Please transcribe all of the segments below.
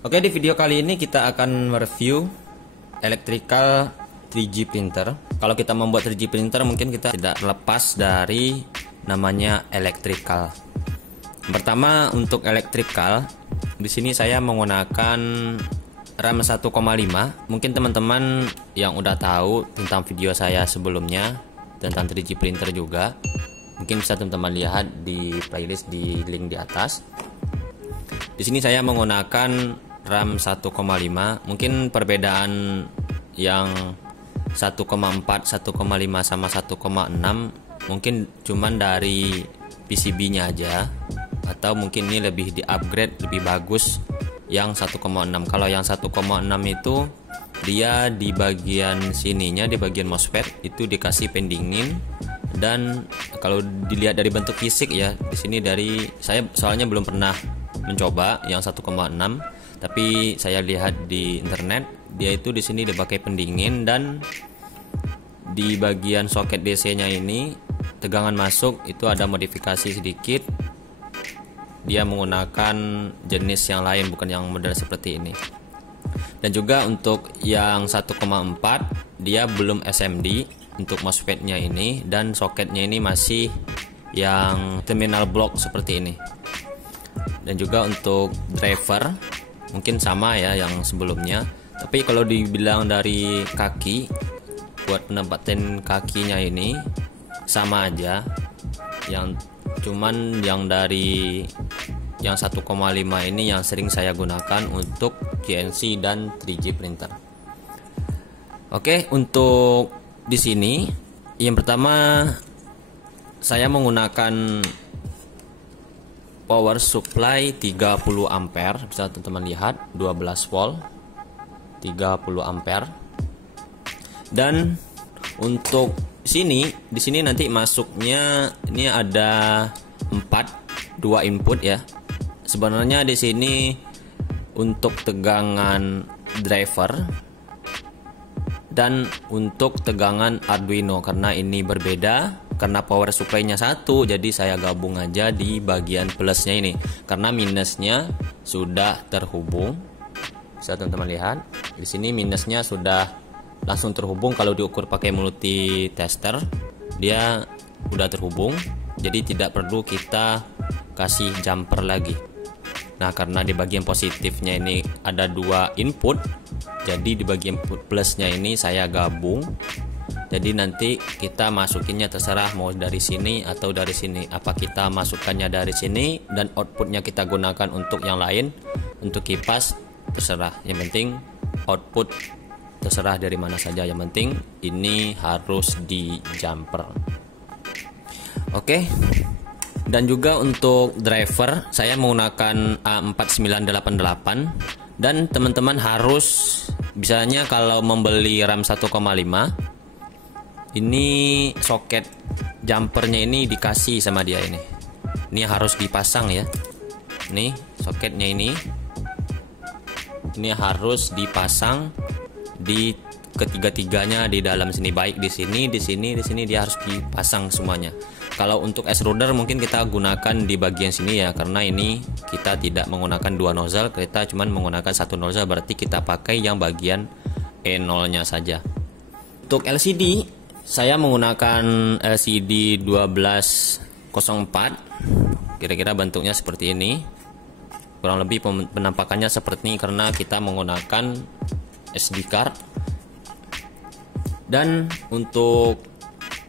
Oke, di video kali ini kita akan mereview electrical 3G printer. Kalau kita membuat 3G printer mungkin kita tidak lepas dari namanya electrical. Pertama, untuk electrical di sini saya menggunakan RAM 1,5. Mungkin teman-teman yang udah tahu tentang video saya sebelumnya tentang 3G printer juga, mungkin bisa teman-teman lihat di playlist di link di atas. Di sini saya menggunakan RAM 1,5. Mungkin perbedaan yang 1,4, 1,5 sama 1,6 mungkin cuman dari PCB-nya aja, atau mungkin ini lebih di-upgrade, lebih bagus yang 1,6. Kalau yang 1,6 itu dia di bagian sininya, di bagian MOSFET itu dikasih pendingin. Dan kalau dilihat dari bentuk fisik ya, di sini dari saya soalnya belum pernah mencoba yang 1,6, tapi saya lihat di internet dia itu di sini dipakai pendingin, dan di bagian soket DC-nya ini tegangan masuk itu ada modifikasi sedikit. Dia menggunakan jenis yang lain, bukan yang model seperti ini. Dan juga untuk yang 1,4 dia belum SMD untuk MOSFET-nya ini, dan soketnya ini masih yang terminal block seperti ini. Dan juga untuk driver mungkin sama ya yang sebelumnya, tapi kalau dibilang dari kaki, buat penempatan kakinya ini sama aja, yang cuman yang dari yang 1,5 ini yang sering saya gunakan untuk CNC dan 3G printer. Oke, untuk di sini yang pertama saya menggunakan power supply 30 ampere, bisa teman-teman lihat 12 volt 30 ampere. Dan untuk di sini nanti masuknya ini ada 2 input ya. Sebenarnya di sini untuk tegangan driver dan untuk tegangan Arduino, karena ini berbeda. Karena power supply-nya satu, jadi saya gabung aja di bagian plusnya ini, karena minusnya sudah terhubung. Bisa teman-teman lihat di sini minusnya sudah langsung terhubung. Kalau diukur pakai multi tester dia udah terhubung, jadi tidak perlu kita kasih jumper lagi. Nah, karena di bagian positifnya ini ada 2 input, jadi di bagian plusnya ini saya gabung. Jadi nanti kita masukinnya terserah mau dari sini atau dari sini. Apa kita masukkannya dari sini dan outputnya kita gunakan untuk yang lain, untuk kipas terserah. Yang penting output terserah dari mana saja. Yang penting ini harus di jumper. Oke. Dan juga untuk driver saya menggunakan A4988. Dan teman-teman harus, misalnya kalau membeli RAM 1,5, ini soket jumpernya ini dikasih sama dia ini. Ini harus dipasang ya. Nih soketnya ini harus dipasang di ketiga-tiganya di dalam sini, baik di sini, di sini, di sini, dia harus dipasang semuanya. Kalau untuk extruder mungkin kita gunakan di bagian sini ya, karena ini kita tidak menggunakan 2 nozzle, kita cuma menggunakan 1 nozzle, berarti kita pakai yang bagian E0-nya saja. Untuk LCD saya menggunakan LCD 1204. Kira-kira bentuknya seperti ini. Kurang lebih penampakannya seperti ini karena kita menggunakan SD card. Dan untuk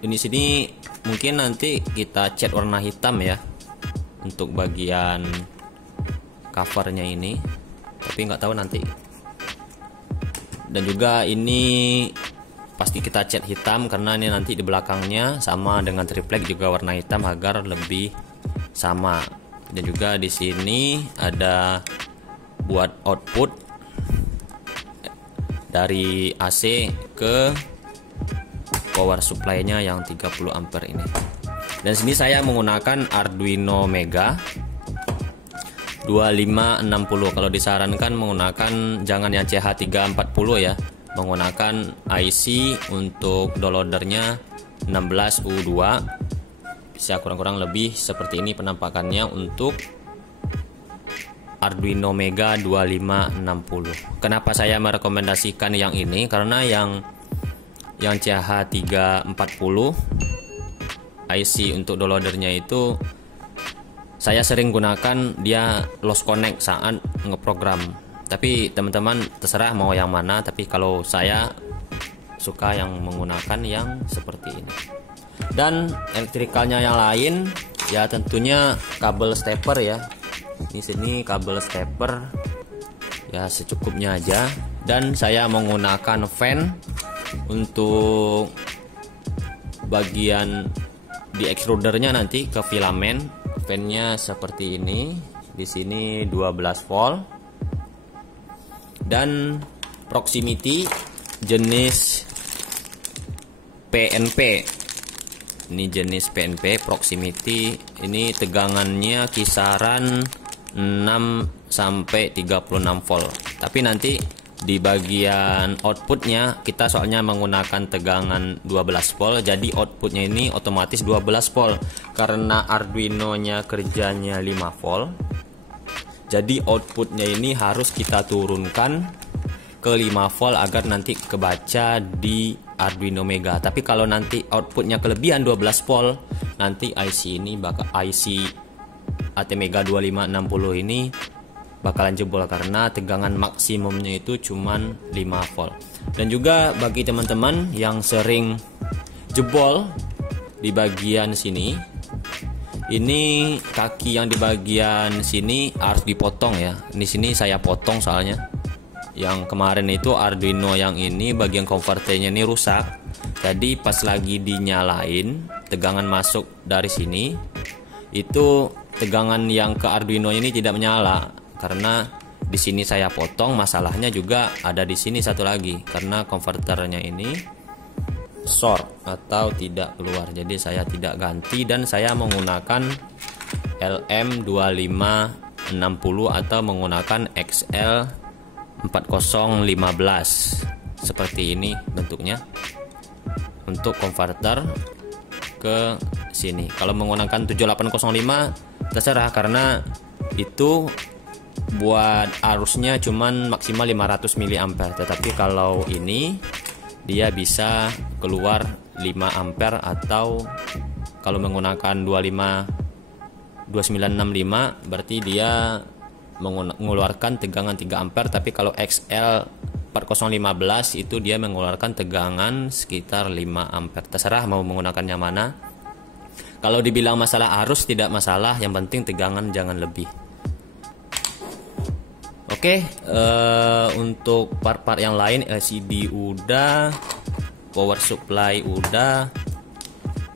ini sini mungkin nanti kita cat warna hitam ya untuk bagian covernya ini, tapi nggak tahu nanti. Dan juga ini pasti kita cat hitam karena ini nanti di belakangnya sama dengan triplek juga warna hitam agar lebih sama. Dan juga di sini ada buat output dari AC ke power supply-nya yang 30 ampere ini. Dan sini saya menggunakan Arduino Mega 2560. Kalau disarankan menggunakan jangan yang CH340 ya, menggunakan IC untuk downloadernya 16U2. Bisa kurang-kurang lebih seperti ini penampakannya untuk Arduino Mega 2560. Kenapa saya merekomendasikan yang ini? Karena yang CH340 IC untuk downloadernya itu saya sering gunakan, dia lost connect saat ngeprogram. Tapi teman-teman terserah mau yang mana, tapi kalau saya suka yang menggunakan yang seperti ini. Dan elektrikalnya yang lain ya tentunya kabel stepper ya. Di sini kabel stepper ya secukupnya aja, dan saya menggunakan fan untuk bagian di extrudernya nanti ke filamen. Fan-nya seperti ini. Di sini 12 volt. Dan proximity jenis PNP. Ini jenis PNP proximity. Ini tegangannya kisaran 6 sampai 36 volt. Tapi nanti di bagian outputnya kita soalnya menggunakan tegangan 12 volt, jadi outputnya ini otomatis 12 volt. Karena Arduino nya kerjanya 5 volt, jadi outputnya ini harus kita turunkan ke 5 volt agar nanti kebaca di Arduino Mega. Tapi kalau nanti outputnya kelebihan 12 volt, nanti IC ini bakal IC ATmega 2560 ini bakalan jebol karena tegangan maksimumnya itu cuman 5 volt. Dan juga bagi teman-teman yang sering jebol di bagian sini, ini kaki yang di bagian sini harus dipotong ya. Di sini saya potong soalnya. Yang kemarin itu Arduino yang ini bagian konverternya ini rusak. Jadi pas lagi dinyalain, tegangan masuk dari sini, itu tegangan yang ke Arduino ini tidak menyala. Karena di sini saya potong, masalahnya juga ada di sini satu lagi karena konverternya ini short atau tidak keluar. Jadi saya tidak ganti dan saya menggunakan LM2560 atau menggunakan XL4015 seperti ini bentuknya untuk konverter ke sini. Kalau menggunakan 7805 terserah karena itu buat arusnya cuman maksimal 500 mA, tetapi kalau ini dia bisa keluar 5 ampere, atau kalau menggunakan 2965 berarti dia mengeluarkan tegangan 3 ampere, tapi kalau XL4015 itu dia mengeluarkan tegangan sekitar 5 ampere. Terserah mau menggunakannya mana. Kalau dibilang masalah arus tidak masalah, yang penting tegangan jangan lebih. Oke, untuk part-part yang lain LCD udah, power supply udah,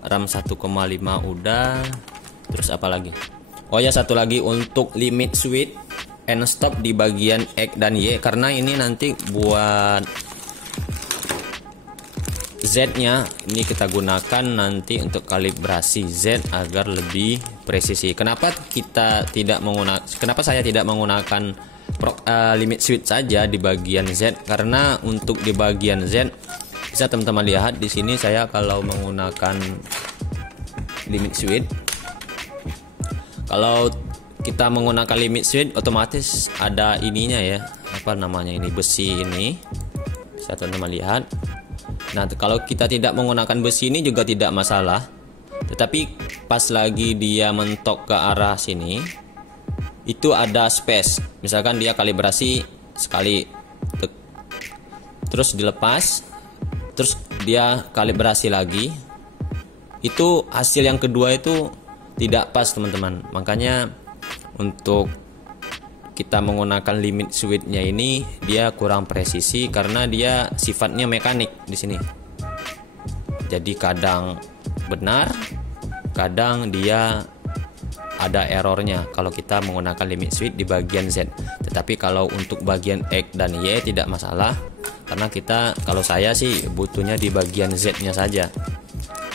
RAM 1,5 udah, terus apa lagi? Oh ya, satu lagi untuk limit switch and stop di bagian X dan Y, karena ini nanti buat Z-nya ini kita gunakan nanti untuk kalibrasi Z agar lebih presisi. Kenapa saya tidak menggunakan limit switch saja di bagian Z? Karena untuk di bagian Z bisa teman-teman lihat di sini saya kalau menggunakan limit switch, kalau kita menggunakan limit switch otomatis ada ininya ya, apa namanya ini, besi ini, bisa teman-teman lihat. Nah, kalau kita tidak menggunakan besi ini juga tidak masalah, tetapi pas lagi dia mentok ke arah sini itu ada space, misalkan dia kalibrasi sekali terus dilepas, terus dia kalibrasi lagi, itu hasil yang kedua itu tidak pas teman-teman. Makanya untuk kita menggunakan limit switch-nya ini dia kurang presisi karena dia sifatnya mekanik di sini. Jadi kadang benar, kadang dia ada errornya kalau kita menggunakan limit switch di bagian Z. Tetapi kalau untuk bagian X dan Y tidak masalah, karena kalau saya sih butuhnya di bagian Z-nya saja.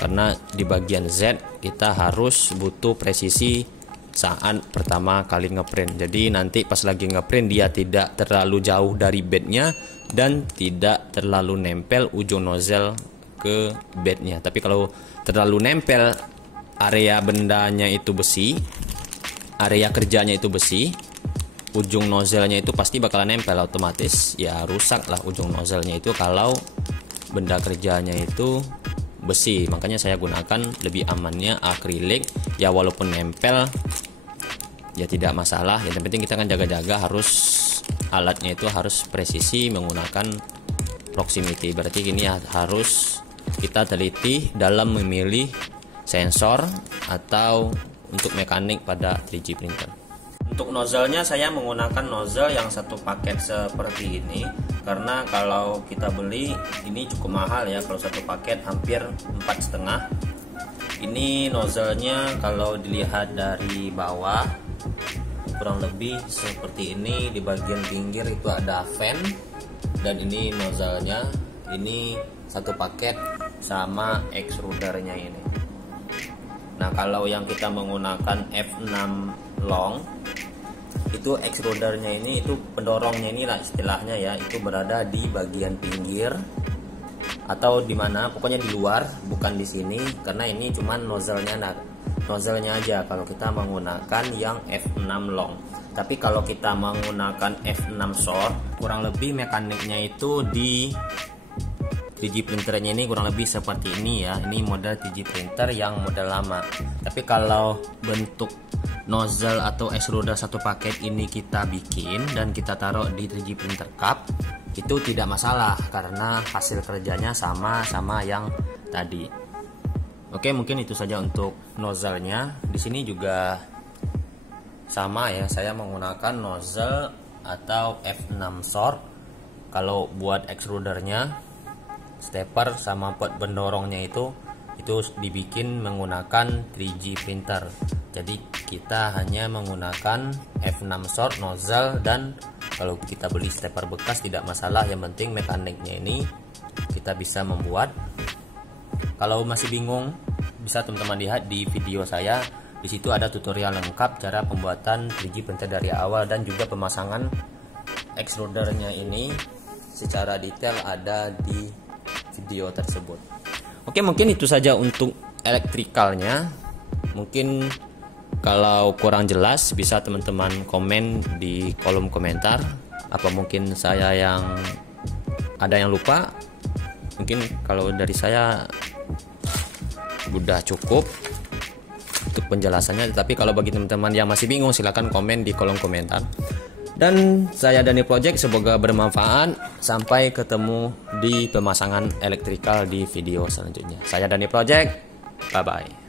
Karena di bagian Z kita harus butuh presisi saat pertama kali ngeprint. Jadi nanti pas lagi ngeprint dia tidak terlalu jauh dari bednya dan tidak terlalu nempel ujung nozzle ke bednya. Tapi kalau terlalu nempel, area bendanya itu besi, area kerjanya itu besi, ujung nozzle-nya itu pasti bakalan nempel, otomatis ya rusak lah ujung nozzle-nya itu kalau benda kerjanya itu besi. Makanya saya gunakan lebih amannya akrilik, ya walaupun nempel ya tidak masalah, yang penting kita kan jaga-jaga, harus alatnya itu harus presisi menggunakan proximity. Berarti ini harus kita teliti dalam memilih sensor atau untuk mekanik pada 3G printer. Untuk nozzle-nya saya menggunakan nozzle yang satu paket seperti ini, karena kalau kita beli ini cukup mahal ya, kalau satu paket hampir 4,5. Ini nozzle-nya kalau dilihat dari bawah kurang lebih seperti ini. Di bagian pinggir itu ada fan, dan ini nozzle-nya, ini satu paket sama extrudernya ini. Nah, kalau yang kita menggunakan F6 long, itu extrudernya ini, itu pendorongnya ini lah istilahnya ya, itu berada di bagian pinggir atau di mana, pokoknya di luar, bukan di sini, karena ini cuman nozzle-nya aja kalau kita menggunakan yang F6 long. Tapi kalau kita menggunakan F6 short, kurang lebih mekaniknya itu di 3G printernya ini kurang lebih seperti ini ya. Ini model 3G printer yang model lama. Tapi kalau bentuk nozzle atau extruder satu paket ini kita bikin dan kita taruh di 3G printer cup, itu tidak masalah karena hasil kerjanya sama yang tadi. Oke, mungkin itu saja untuk nozzle-nya. Di sini juga sama ya, saya menggunakan nozzle atau F6 short. Kalau buat extrudernya, stepper sama pot pendorongnya itu dibikin menggunakan 3G printer. Jadi kita hanya menggunakan F6 short nozzle, dan kalau kita beli stepper bekas tidak masalah, yang penting mekaniknya ini kita bisa membuat. Kalau masih bingung, bisa teman-teman lihat di video saya. Di situ ada tutorial lengkap cara pembuatan 3G printer dari awal, dan juga pemasangan extrudernya ini secara detail ada di video tersebut. Oke, mungkin itu saja untuk elektrikalnya. Mungkin kalau kurang jelas bisa teman-teman komen di kolom komentar, apa mungkin saya yang ada yang lupa. Mungkin kalau dari saya udah cukup untuk penjelasannya, tapi kalau bagi teman-teman yang masih bingung silahkan komen di kolom komentar. Dan saya Dani Project, semoga bermanfaat. Sampai ketemu di pemasangan elektrikal di video selanjutnya. Saya Dani Project, bye bye.